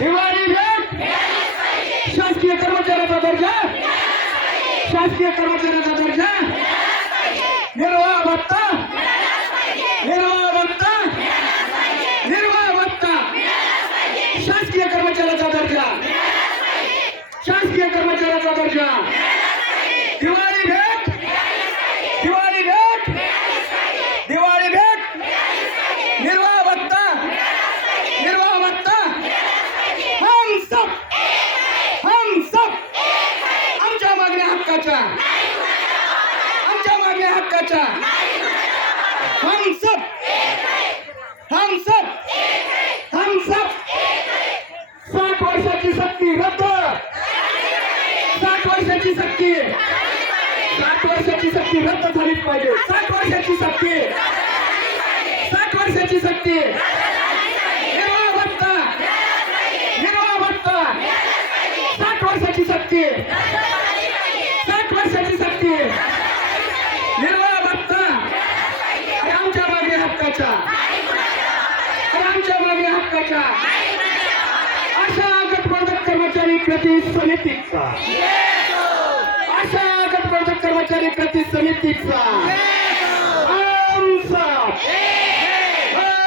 हिवाळी भेट शासकीय कर्मचाऱ्याचा दर्जा. शासकीय कर्मचाऱ्याचा दर्जा. निर्वाह भत्ता. निर्वाह भत्ता. निर्वाह भत्ता. शासकीय कर्मचाऱ्याचा दर्जा. शासकीय कर्मचाऱ्याचा दर्जा. दिवाळी भेट दिवाळी भेट दिवाळी भेट निर्वाह भत्ता निर्वाह भत्ता हम सब हम सब आमच्या मागण्या हक्काच्या. आमच्या मागण्या हक्काच्या. हम सब हम सब हम सब साठ वर्षाची सक्ती रद्द. साठ वर्षाची सक्ती. साठ वर्षाची सक्ती रद्द झालीच पाहिजे. साठ वर्षाची सक्ती. साठ वर्षाची सक्ती. हिरवा भत्ता भत्ता साठ वर्षाची सक्ती साठ वर्षाची सक्ती निर्वाह भत्ता अरे आमच्या मागण्या हक्काच्या. अरे आमच्या मागण्या हक्काच्या. अशा गटबंधक कर्मचारी कृती समितीचा अशा गटबंधक कर्मचारी कृती समितीचा